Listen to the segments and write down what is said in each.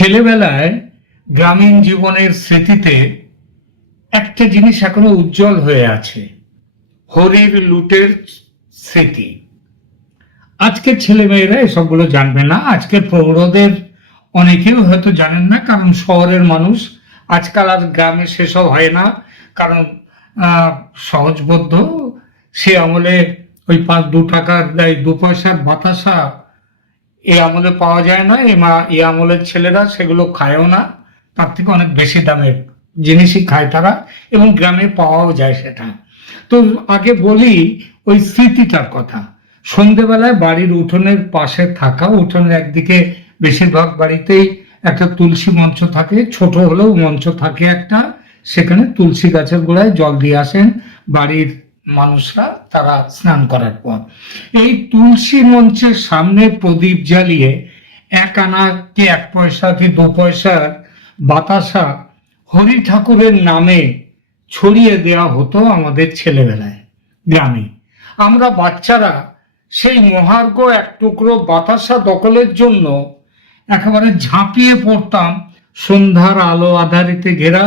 ছেলেবেলায় গ্রামীণ জীবনের স্মৃতিতে একটা জিনিস এখনো উজ্জ্বল হয়ে আছে, হরির লুটের স্মৃতি। আজকের ছেলেমেয়েরা এসবগুলো জানবে না, আজকের প্রৌঢ়দের অনেকেও হয়তো জানেন না, কারণ শহরের মানুষ আজকাল আর গ্রামে সেসব হয় না, কারণ সহজবোধ্য। সে আমলে ওই 5-2 টাকার 2 পয়সার বাতাসা এ আমলে পাওয়া যায় না, এ আমলের ছেলেরা সেগুলো খায়ও না, তার থেকে অনেক বেশি দামের জিনিসই খায় তারা, এবং গ্রামে পাওয়াও যায় সেটা। তো আগে বলি ওই স্মৃতিটার কথা। সন্ধেবেলায় বাড়ির উঠোনের পাশে থাকা, উঠোনের একদিকে বেশিরভাগ বাড়িতেই একটা তুলসী মঞ্চ থাকে, ছোট হলেও মঞ্চ থাকে একটা, সেখানে তুলসী গাছের গোড়ায় জল দিয়ে আসেন বাড়ির মানুষরা, তারা স্নান করার পর এই তুলসী মঞ্চের সামনে প্রদীপ জ্বালিয়ে 1 আনা কি 1 পয়সা কি 2 পয়সার বাতাসা হরি ঠাকুরের নামে ছড়িয়ে দেওয়া হতো আমাদের ছেলেবেলায় গ্রামে। আমরা বাচ্চারা সেই মহার্ঘ এক টুকরো বাতাসা দখলের জন্য একেবারে ঝাঁপিয়ে পড়তাম সন্ধ্যার আলো আধারিতে ঘেরা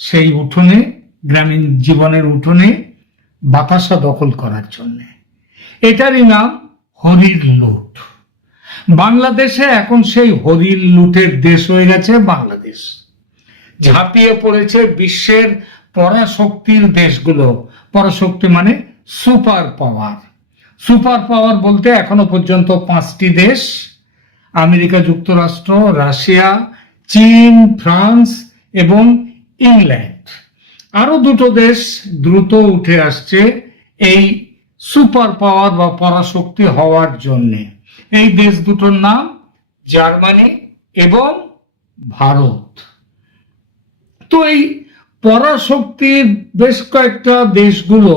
সেই উঠোনে, গ্রামীণ জীবনের উঠোনে বাতাসা দখল করার জন্য। এটারই নাম হরির লুট। বাংলাদেশে এখন সেই হরির লুটের দেশ হয়ে গেছে বাংলাদেশ। ঝাঁপিয়ে পড়েছে বিশ্বের পরাশক্তির দেশগুলো। পরাশক্তি মানে সুপার পাওয়ার। সুপার পাওয়ার বলতে এখনো পর্যন্ত 5টি দেশ: আমেরিকা যুক্তরাষ্ট্র, রাশিয়া, চীন, ফ্রান্স এবং ইংল্যান্ড। আরো 2টো দেশ দ্রুত উঠে আসছে এই সুপার পাওয়ার বা পরাশক্তি হওয়ার জন্যে। এই দেশ দুটোর নাম জার্মানি এবং ভারত। তো এই পরাশক্তির বেশ কয়েকটা দেশগুলো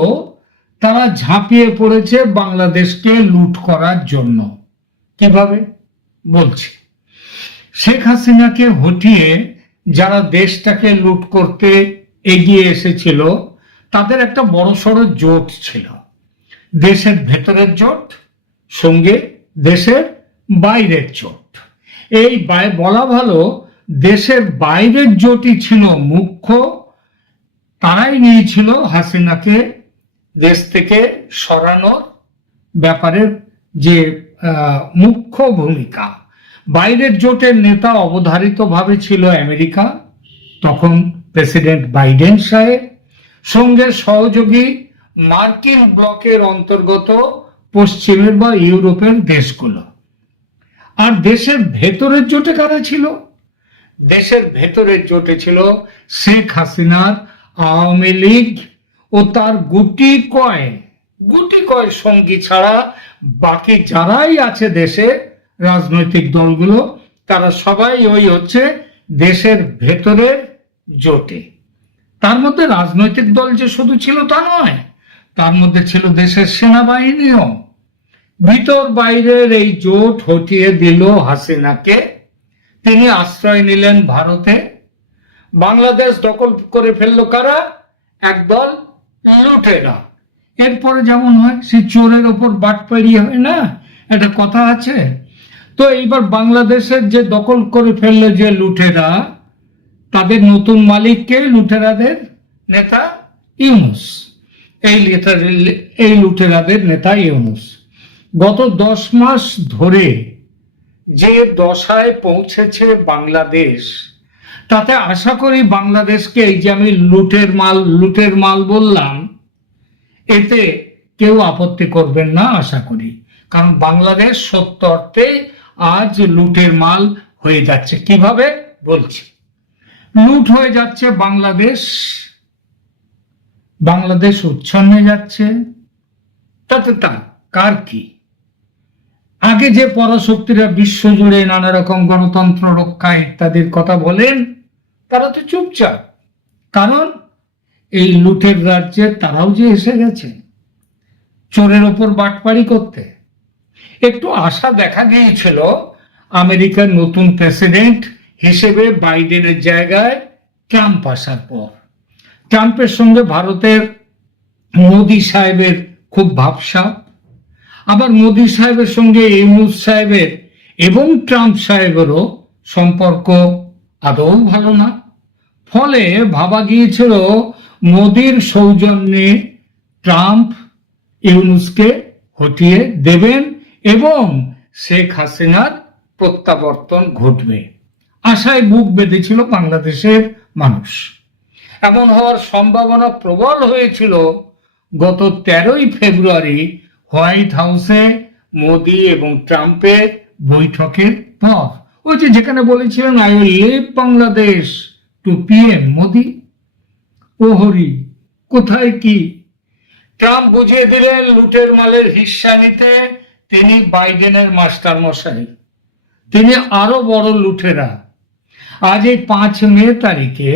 তারা ঝাঁপিয়ে পড়েছে বাংলাদেশকে লুট করার জন্য। কিভাবে বলছি। শেখ হাসিনাকে হটিয়ে যারা দেশটাকে লুট করতে এগিয়ে এসেছিল, তাদের একটা বড়সড় জোট ছিল। দেশের ভেতরের জোট, সঙ্গে দেশের বাইরের জোট। এই বলা ভালো, দেশের বাইরের জোটই ছিল মুখ্য। তারাই নিয়েছিল হাসিনাকে দেশ থেকে সরানোর ব্যাপারে যে মুখ্য ভূমিকা। বাইরের জোটের নেতা অবধারিতভাবে ছিল আমেরিকা, তখন প্রেসিডেন্ট বাইডেন সাহেব, সঙ্গে সহযোগী মার্কিন ব্লকের অন্তর্গত পশ্চিমের বা ইউরোপের দেশগুলো। আর দেশের ভেতরের জোটে কারা ছিল? দেশের ভেতরের জোটে ছিল শেখ হাসিনার আওয়ামী লীগ ও তার গুটি কয় সঙ্গী ছাড়া বাকি যারাই আছে দেশে রাজনৈতিক দলগুলো, তারা সবাই ওই হচ্ছে দেশের ভেতরের জোটে। তার মধ্যে রাজনৈতিক দল যে শুধু ছিল তা নয়, তার মধ্যে ছিল দেশের সেনাবাহিনীও। ভিতর বাইরের এই জোট হটিয়ে দিল হাসিনাকে। তিনি আশ্রয় নিলেন ভারতে। বাংলাদেশ দখল করে ফেললো কারা? একদল লুটেরা। এরপরে যেমন হয়, সে চোরের ওপর বাটপাড়ি হয় না, একটা কথা আছে। তো এইবার বাংলাদেশের যে দখল করে ফেললো যে লুটেরা, তাদের নতুন মালিককে, লুটেরাদের নেতা ইউনূস। এই লুটেরাদের নেতা ইউনূস গত 10 মাস ধরে যে দশায় পৌঁছেছে বাংলাদেশ, তাতে আশা করি বাংলাদেশকে, এই যে আমি লুটের মাল বললাম, এতে কেউ আপত্তি করবেন না আশা করি। কারণ বাংলাদেশ সত্য অর্থে আজ লুটের মাল হয়ে যাচ্ছে। কিভাবে বলছি। লুট হয়ে যাচ্ছে বাংলাদেশ উচ্ছন্নে যাচ্ছে। তাতে কার কি? আগে যে পরাশক্তিরা বিশ্বজুড়ে নানা রকম গণতন্ত্র রক্ষা ইত্যাদির কথা বলেন, তারা তো চুপচাপ। কারণ এই লুটের রাজ্যে তারাও যে এসে গেছে চোরের ওপর বাটপাড়ি করতে। একটু আশা দেখা গিয়েছিল আমেরিকার নতুন প্রেসিডেন্ট হিসেবে বাইডেনের জায়গায় ট্রাম্প আসার পর। ট্রাম্পের সঙ্গে ভারতের মোদি সাহেবের খুব ভাবসাব, আবার মোদি সাহেবের সঙ্গে ইউনূস সাহেবের এবং ট্রাম্প সাহেবেরও সম্পর্ক আদৌ ভালো না। ফলে ভাবা গিয়েছিল মোদির সৌজন্যে ট্রাম্প ইউনূসকে হটিয়ে দেবেন এবং শেখ হাসিনার প্রত্যাবর্তন ঘটবে। আশায় বুক বেঁধেছিল বাংলাদেশের মানুষ। এমন হওয়ার সম্ভাবনা প্রবল হয়েছিল গত 13ই ফেব্রুয়ারি হোয়াইট হাউসে মোদি এবং ট্রাম্পের বৈঠকের পর। ওই যেখানে বলেছিলেন I will leave Bangladesh to PM Modi. ও হরি, কোথায় কি? ট্রাম্প বুঝিয়ে দিলেন লুটের মালের হিস্সা নিতে তিনি বাইডেনের মাস্টার মশাই, তিনি আরো বড় লুটেরা। আজ এই 5 মে তারিখে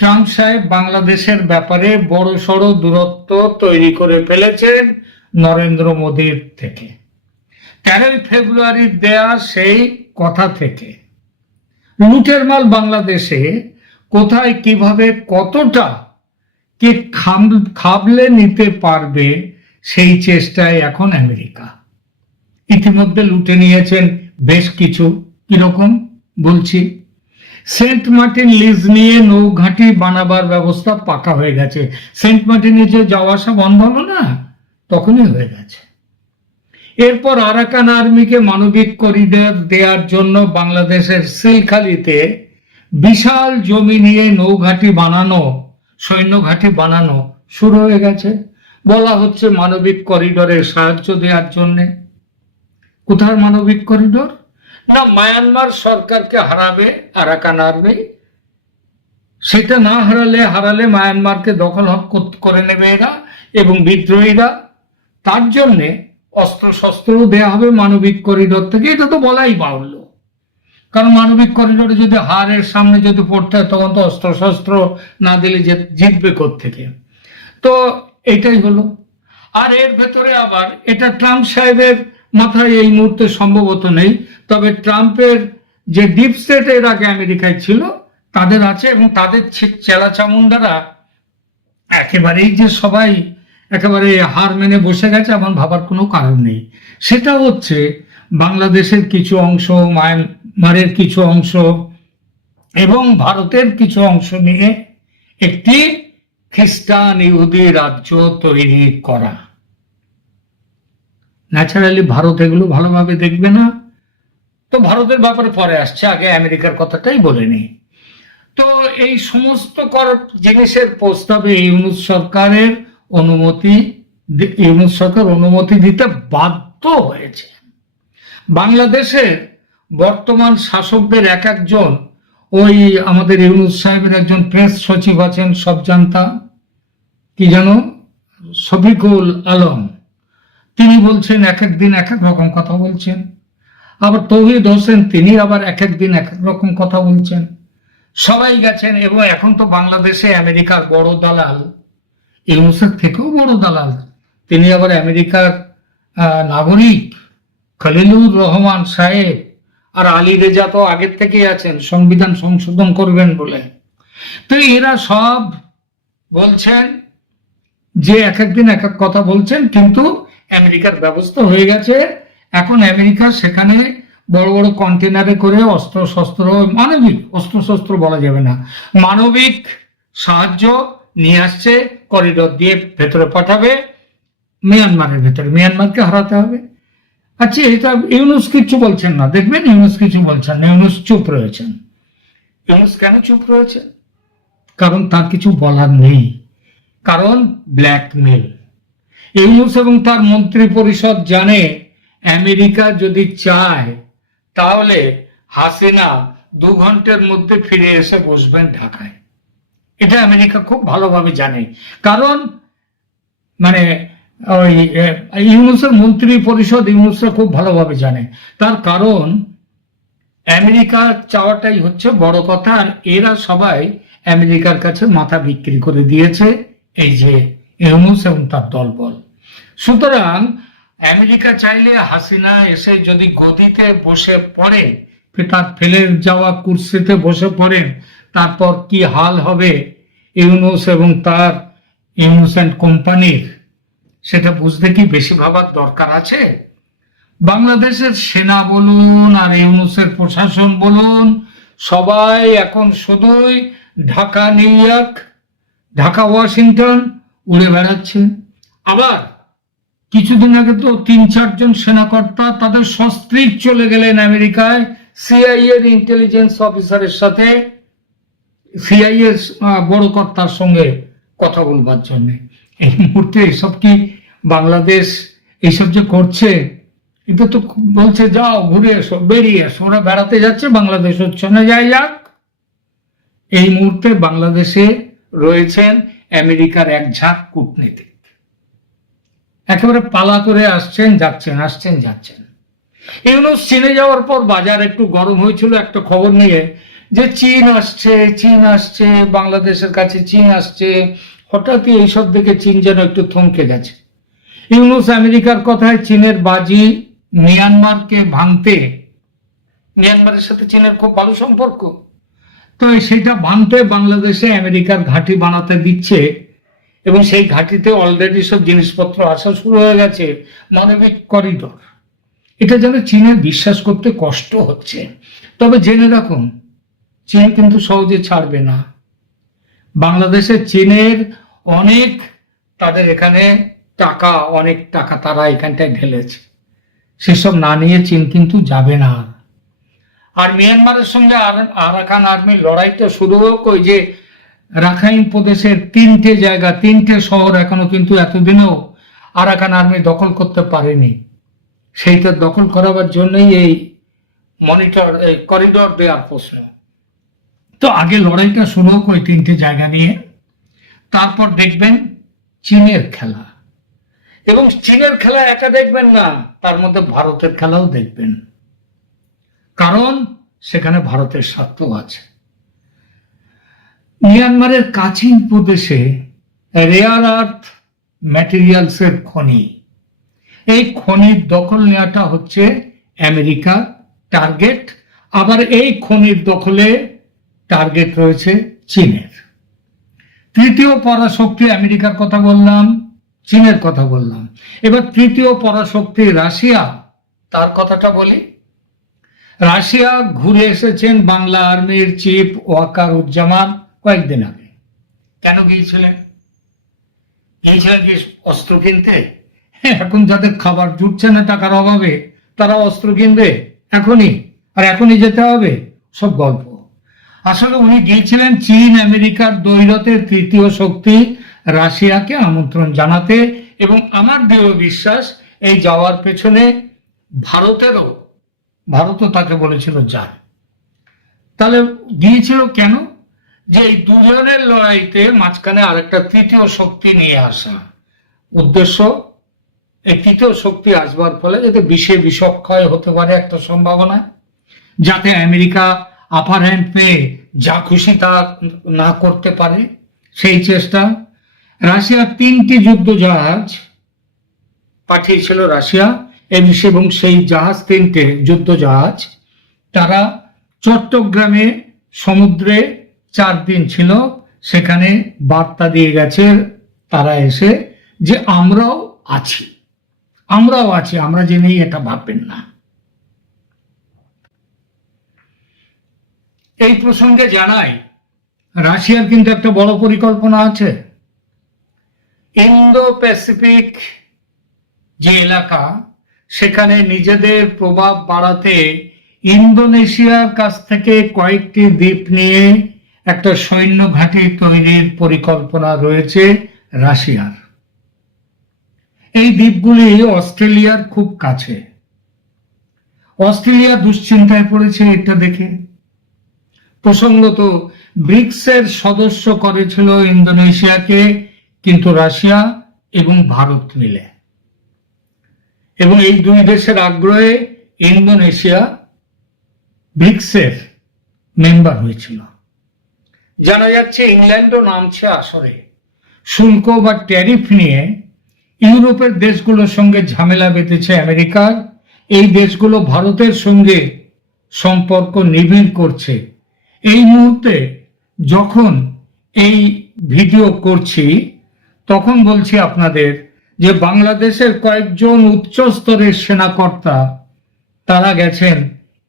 ট্রাম্প সাহেব বাংলাদেশের ব্যাপারে বড় সড় দূরত্ব তৈরি করে ফেলেছেন নরেন্দ্র মোদীর থেকে। 13ই ফেব্রুয়ারি দেয়া সেই কথা থেকে লুটের মাল বাংলাদেশে কোথায় কিভাবে কতটা কে খাবলে নিতে পারবে সেই চেষ্টায় এখন আমেরিকা। ইতিমধ্যে লুটে নিয়েছেন বেশ কিছু। কিরকম বলছি, সেন্ট মার্টিন লিজ নিয়ে নৌঘাঁটি বানাবার ব্যবস্থা পাকা হয়ে গেছে। সেন্ট মার্টিনে যে যাওয়া আসা বন্ধ হলো না, তখনই হয়ে গেছে। এরপর আরাকান আর্মিকে মানবিক করিডোর দেওয়ার জন্য বাংলাদেশের সিলখালিতে বিশাল জমি নিয়ে নৌঘাঁটি বানানো, সৈন্য ঘাঁটি বানানো শুরু হয়ে গেছে। বলা হচ্ছে মানবিক করিডোরে সাহায্য দেওয়ার জন্যে। কোথার মানবিক করিডোর? না, মায়ানমার সরকারকে হারাবে আরাকান আর্মি। সেটা না হারালে মায়ানমারকে দখল করে নেবে এরা এবং বিদ্রোহীরা। তার জন্যে অস্ত্রশস্ত্র দেওয়া হবে মানবিক করিডোর থেকে। এটা তো বলাই বাহুল্য, কারণ মানবিক করিডোরে যদি হারের সামনে যদি পড়তে হয় তখন তো অস্ত্রশস্ত্র না দিলে জিতবে কোত্থেকে। তো এটাই হলো। আর এর ভেতরে আবার এটা ট্রাম্প সাহেবের মাথায় এই মুহূর্তে সম্ভবত নেই, তবে ট্রাম্পের যে ডিপ স্টেট এর আগে আমেরিকায় ছিল তাদের আছে, এবং তাদের চেলা চামুন্ডারা একেবারেই যে সবাই একেবারে হার মেনে বসে গেছে এমন ভাবার কোনো কারণ নেই। সেটা হচ্ছে বাংলাদেশের কিছু অংশ, মায়ানমারের কিছু অংশ এবং ভারতের কিছু অংশ নিয়ে একটি খ্রিস্টান ইহুদি রাজ্য তৈরি করা। ন্যাচারালি ভারত এগুলো ভালোভাবে দেখবে না, তো ভারতের ব্যাপারে পরে আসছে, আগে আমেরিকার কথাটাই বলে নি। তো এই সমস্ত জিনিসের প্রস্তাবে ইউনূস সরকার অনুমতি দিতে বাধ্য হয়েছে। বাংলাদেশের বর্তমান শাসকদের এক একজন, ওই আমাদের ইউনূস সাহেবের একজন প্রেস সচিব আছেন সবজান্তা, কি জানো, শফিকুল আলম, তিনি বলছেন এক একদিন এক এক রকম কথা বলছেন। আবার তৌহিদ হোসেন, তিনি আবার এক একদিন এক এক রকম কথা বলছেন। সবাই গেছেন, এবং এখন তো বাংলাদেশে আমেরিকার বড় দালাল, ইউনূসের থেকেও বড় দালাল, তিনি আবার আমেরিকার নাগরিক খলিলুর রহমান সাহেব। আর আলী রেজা তো আগের থেকেই আছেন সংবিধান সংশোধন করবেন বলে। তো এরা সব বলছেন যে এক একদিন এক এক কথা বলছেন, কিন্তু আমেরিকার ব্যবস্থা হয়ে গেছে। এখন আমেরিকা সেখানে বড় বড় কন্টেনারে করে অস্ত্রশস্ত্র, মানবিক অস্ত্রশস্ত্র বলা যাবে না, মানবিক সাহায্য নিয়ে আসছে, করিডোর দিয়ে ভেতরে পাঠাবে মিয়ানমারের ভেতরে। মিয়ানমারকে হারাতে হবে। আচ্ছা, এটা ইউনূস কিছু বলছেন না, দেখবেন ইউনূস কিছু বলছেন না, ইউনূস চুপ রয়েছেন। ইউনূস কেন চুপ রয়েছে? কারণ তার কিছু বলার নেই, কারণ ব্ল্যাকমেল। ইউনূস এবং তার মন্ত্রী পরিষদ জানে আমেরিকা যদি চায় তাহলে হাসিনা 2 ঘন্টার মধ্যে ফিরে এসে বসবেন ঢাকায়। এটা আমেরিকা খুব ভালোভাবে জানে, কারণ মানে ওই ইউনূসের মন্ত্রী পরিষদ ইউনূসরা খুব ভালোভাবে জানে। তার কারণ আমেরিকা চাওয়াটাই হচ্ছে বড় কথা, আর এরা সবাই আমেরিকার কাছে মাথা বিক্রি করে দিয়েছে, এই যে ইউনূস এবং তার দলবল। সুতরাং আমেরিকা চাইলে হাসিনা এসে যদি গদিতে বসে পড়ে, তার ফেলে যাওয়া কুর্সিতে বসে পড়েন, তারপর কি হাল হবে ইউনূস এবং তার ইউনূস অ্যান্ড কোম্পানির, সেটা বুঝতে কি বেশি ভাবার দরকার আছে? বাংলাদেশের সেনা বলুন আর ইউনূসের প্রশাসন বলুন, সবাই এখন শুধুই Dhaka new York, Dhaka Washington উড়ে বেড়াচ্ছে। আবার কিছুদিন আগে তো 3-4 জন সেনাকর্তা তাদের সস্ত্রীক চলে গেলেন আমেরিকায় সিআইএ এর ইন্টেলিজেন্স অফিসারের সাথে, সিআইএ এর বড় কর্তার সঙ্গে কথা বলবার জন্য। এই মুহূর্তে এসব কি বাংলাদেশ এইসব যে করছে, এটা তো বলছে যাও ঘুরে এসো, বেরিয়ে এসো, ওরা বেড়াতে যাচ্ছে, বাংলাদেশ হচ্ছে না, যাই যাক। এই মুহূর্তে বাংলাদেশে রয়েছেন আমেরিকার এক ঝাঁক কূটনীতিক, একেবারে পালা করে আসছেন যাচ্ছেন, আসছেন যাচ্ছেন। ইউনূস চীনে যাওয়ার পর বাজার একটু গরম হয়েছিল একটা খবর নিয়ে, যে চীন আসছে, চীন আসছে, বাংলাদেশের কাছে চীন আসছে। হঠাৎই এইসব দেখে চীন যেন একটু থমকে গেছে। ইউনূস আমেরিকার কথায় চীনের বাজি মিয়ানমারকে ভাঙতে, মিয়ানমারের সাথে চীনের খুব ভালো সম্পর্ক, তো সেটা ভাঙতে বাংলাদেশে আমেরিকার ঘাঁটি বানাতে দিচ্ছে, এবং সেই ঘাঁটিতে অলরেডি সব জিনিসপত্র আসা শুরু হয়ে গেছে, মানবিক করিডোর। এটা যেন চীনের বিশ্বাস করতে কষ্ট হচ্ছে। তবে জেনে রাখুন, চীন কিন্তু সহজে ছাড়বে না। বাংলাদেশে চীনের অনেক, তাদের এখানে টাকা, অনেক টাকা তারা এখানটায় ঢেলেছে, সেসব না নিয়ে চীন কিন্তু যাবে না। আর মিয়ানমারের সঙ্গে আরাকান আর্মির লড়াইটা শুরু হোক, ওই যে রাখাইন প্রদেশের 3টে জায়গা, 3টে শহর এখনো কিন্তু এতদিনেও আরাকান আর্মি দখল করতে পারেনি। সেইটা দখল করাবার জন্যই এই মনিটর, এই করিডোর দেওয়ার প্রশ্ন। তো আগে লড়াইটা শুরু হোক ওই 3টে জায়গা নিয়ে, তারপর দেখবেন চীনের খেলা। এবং চীনের খেলা একা দেখবেন না, তার মধ্যে ভারতের খেলাও দেখবেন, কারণ সেখানে ভারতের স্বার্থ আছে। মিয়ানমারের কাচিন প্রদেশে রেয়ার আর্থ ম্যাটেরিয়ালসের খনি, এই খনির দখল নেওয়াটা হচ্ছে আমেরিকার টার্গেট। আবার এই খনির দখলে টার্গেট রয়েছে চীনের। তৃতীয় পরাশক্তি আমেরিকার কথা বললাম, চীনের কথা বললাম, এবার তৃতীয় পরাশক্তি রাশিয়া, তার কথাটা বলি। রাশিয়া ঘুরে এসেছেন বাংলা আর্মির চিফ ওয়াকারুজ্জামান কয়েকদিন আগে। কেন গিয়েছিলেন? গিয়েছিলেন কি অস্ত্র কিনতে? এখন যাদের খাবার জুটছে না টাকার অভাবে, তারা অস্ত্র কিনবে এখনই, আর এখনই যেতে হবে, সব গল্প। আসলে উনি গিয়েছিলেন চীন আমেরিকার দ্বৈরথের তৃতীয় শক্তি রাশিয়াকে আমন্ত্রণ জানাতে, এবং আমার দৃঢ় বিশ্বাস এই যাওয়ার পেছনে ভারতও তাকে বলেছিল যান। তাহলে গিয়েছিল কেন? যে এই দুজনের লড়াইতে মাঝখানে আরেকটা তৃতীয় শক্তি নিয়ে আসা উদ্দেশ্য। এই তৃতীয় শক্তি আসবার ফলে যাতে বিষক্ষয় হতে পারে একটা সম্ভাবনা, যাতে আমেরিকা আপার হ্যান্ড পেয়ে যা খুশি তা না করতে পারে, সেই চেষ্টা। রাশিয়া 3টি যুদ্ধ জাহাজ পাঠিয়েছিল রাশিয়া, এবং সেই জাহাজ 3টে যুদ্ধ জাহাজ তারা চট্টগ্রামে সমুদ্রে 4 দিন ছিল, সেখানে বার্তা দিয়ে গেছে তারা এসে, যে আমরাও আছি, আমরা জেনেই এটা ভাববেন না। এই প্রসঙ্গে জানাই, রাশিয়ার কিন্তু একটা বড় পরিকল্পনা আছে। ইন্দো প্যাসিফিক যে এলাকা, সেখানে নিজেদের প্রভাব বাড়াতে ইন্দোনেশিয়ার কাছ থেকে কয়েকটি দ্বীপ নিয়ে একটা সৈন্য ঘাঁটি তৈরির পরিকল্পনা রয়েছে রাশিয়ার। এই দ্বীপগুলি অস্ট্রেলিয়ার খুব কাছে। অস্ট্রেলিয়া দুশ্চিন্তায় পড়েছে এটা দেখে। প্রসঙ্গত ব্রিক্সের সদস্য করেছিল ইন্দোনেশিয়াকে, কিন্তু রাশিয়া এবং ভারত মিলে, এবং এই দুই দেশের আগ্রহে ইন্দোনেশিয়া ব্রিক্সের মেম্বার হয়েছিল। জানা যাচ্ছে ইংল্যান্ডও নামছে আসরে। শুল্ক বা ট্যারিফ নিয়ে ইউরোপের দেশগুলোর সঙ্গে ঝামেলা বেঁধেছে আমেরিকার। এই দেশগুলো ভারতের সঙ্গে সম্পর্ক নিবিড় করছে। এই মুহূর্তে যখন এই ভিডিও করছি, তখন বলছি আপনাদের যে বাংলাদেশের কয়েকজন উচ্চ স্তরের সেনাকর্তা তারা গেছেন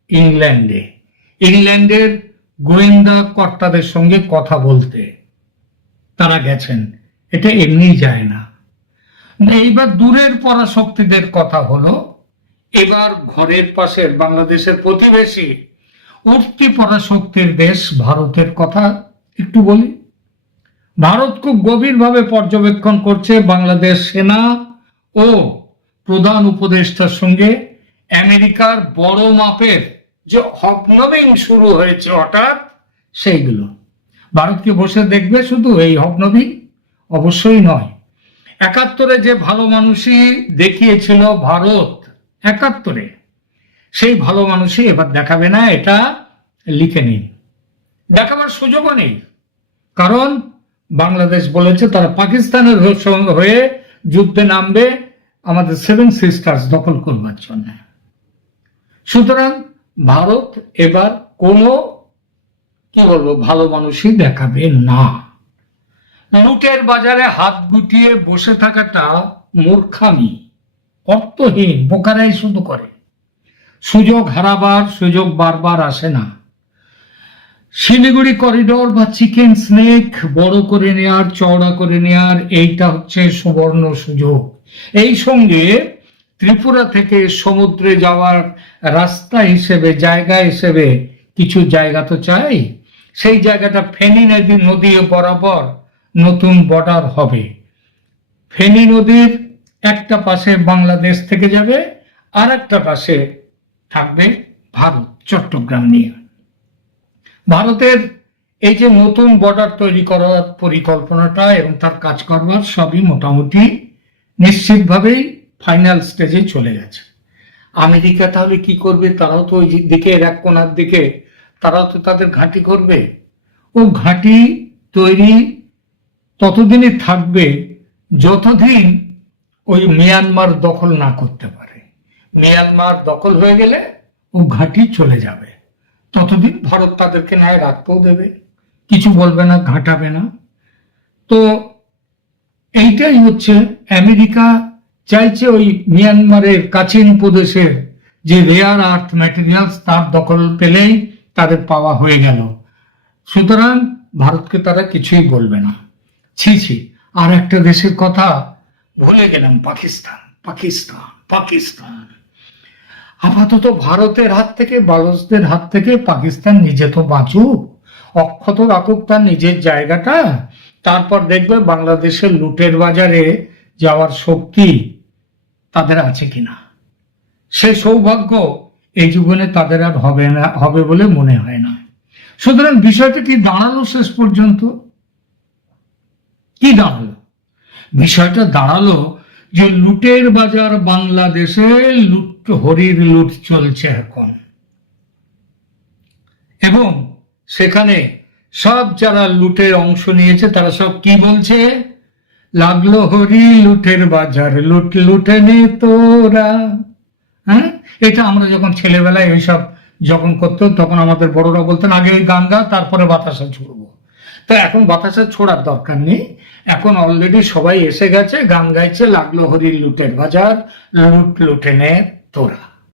ইংল্যান্ডে, ইংল্যান্ডের গোয়েন্দা কর্তাদের সঙ্গে কথা বলতে তারা গেছেন। এটা এমনি যায় না। এইবার দূরের পরাশক্তিদের কথা হলো, এবার ঘরের পাশের বাংলাদেশের প্রতিবেশী উঠতি পরাশক্তির দেশ ভারতের কথা একটু বলি। ভারত খুব গভীরভাবে পর্যবেক্ষণ করছে বাংলাদেশ সেনা ও প্রধান উপদেষ্টার সঙ্গে আমেরিকার বড় মাপের যে হকনবিং শুরু হয়েছে হঠাৎ, সেইগুলো ভারতকে বসে দেখবে শুধু এই হকনবিং? অবশ্যই নয়। ৭১ যে ভালো মানুষই দেখিয়েছিল ভারত ৭১, সেই ভালো মানুষই এবার দেখাবে না, এটা লিখে নিন। দেখাবার সুযোগও নেই, কারণ বাংলাদেশ বলেছে তারা পাকিস্তানের হয়ে যুদ্ধে নামবে আমাদের 7 সিস্টার্স দখল করবার জন্য। সুতরাং ভারত এবার কোনো কি বলবো ভালো মানুষই দেখাবে না। লুটের বাজারে হাত গুটিয়ে বসে থাকাটা মূর্খামি, অর্থহীন, বোকারাই শুধু করে। সুযোগ হারাবার সুযোগ বারবার আসে না। শিলিগুড়ি করিডোর বা চিকেন স্নেক বড় করে নেয়ার, চওড়া করে নেয়ার, এইটা হচ্ছে সুবর্ণ সুযোগ। এই সঙ্গে ত্রিপুরা থেকে সমুদ্রে যাওয়ার রাস্তা হিসেবে, জায়গা হিসেবে কিছু জায়গা তো চাই। সেই জায়গাটা ফেনী নদী বরাবর নতুন বর্ডার হবে। ফেনী নদীর একটা পাশে বাংলাদেশ থেকে যাবে, আর একটা পাশে থাকবে ভারত, চট্টগ্রাম নিয়ে। ভারতের এই যে নতুন বর্ডার তৈরি করার পরিকল্পনাটা এবং তার কাজ করবার সবই মোটামুটি নিশ্চিতভাবেই ফাইনাল স্টেজে চলে গেছে। আমেরিকা তাহলে কি করবে? তারাও তো ওই দিকে এক কোণার দিকে তারাও তো তাদের ঘাঁটি করবে। ও ঘাঁটি তৈরি ততদিনই থাকবে যতদিন ওই মিয়ানমার দখল না করতে পারে। মিয়ানমার দখল হয়ে গেলে ও ঘাঁটি চলে যাবে। ততদিন ভারত তাদেরকে ন্যায় রাখতেও দেবে, কিছু বলবে না, ঘাঁটাবে না। তো এইটাই হচ্ছে আমেরিকা চাইছে ওই মিয়ানমারের কাচিন প্রদেশের যে রেয়ার আর্থ ম্যাটেরিয়ালস তার দখল পেলেই তাদের পাওয়া হয়ে গেল। সুতরাং ভারতকে তারা কিছুই বলবে না। ছি, আর একটা দেশের কথা ভুলে গেলাম, পাকিস্তান। পাকিস্তান পাকিস্তান আপাতত ভারতের হাত থেকে, বালকদের হাত থেকে পাকিস্তান নিজে তো বাঁচুক, অক্ষত রাখুক তার নিজের জায়গাটা, তারপর দেখবে বাংলাদেশের লুটের বাজারে যাওয়ার শক্তি তাদের আছে কিনা। সেই সৌভাগ্য এই জীবনে তাদের আর হবে বলে মনে হয় না। সুতরাং বিষয়টা কি দাঁড়ালো শেষ পর্যন্ত? কি দাঁড়ালো? বিষয়টা দাঁড়ালো যে লুটের বাজার বাংলাদেশে হরির লুট চলছে এখন, এবং সেখানে সব যারা লুটের অংশ নিয়েছে তারা সব কি বলছে? লাগলো হরি লুটের বাজার, লুট লুটে নে তোরা। হ্যাঁ, এটা আমরা যখন ছেলেবেলায় এইসব যখন করতো তখন আমাদের বড়রা বলতেন আগে ওই গান গা, তারপরে বাতাসা ছুড়বো। তো এখন বাতাসা ছোড়ার দরকার নেই, এখন অলরেডি সবাই এসে গেছে, গান গাইছে, লাগলো হরি লুটের বাজার, লুট লুটে নে তোরা।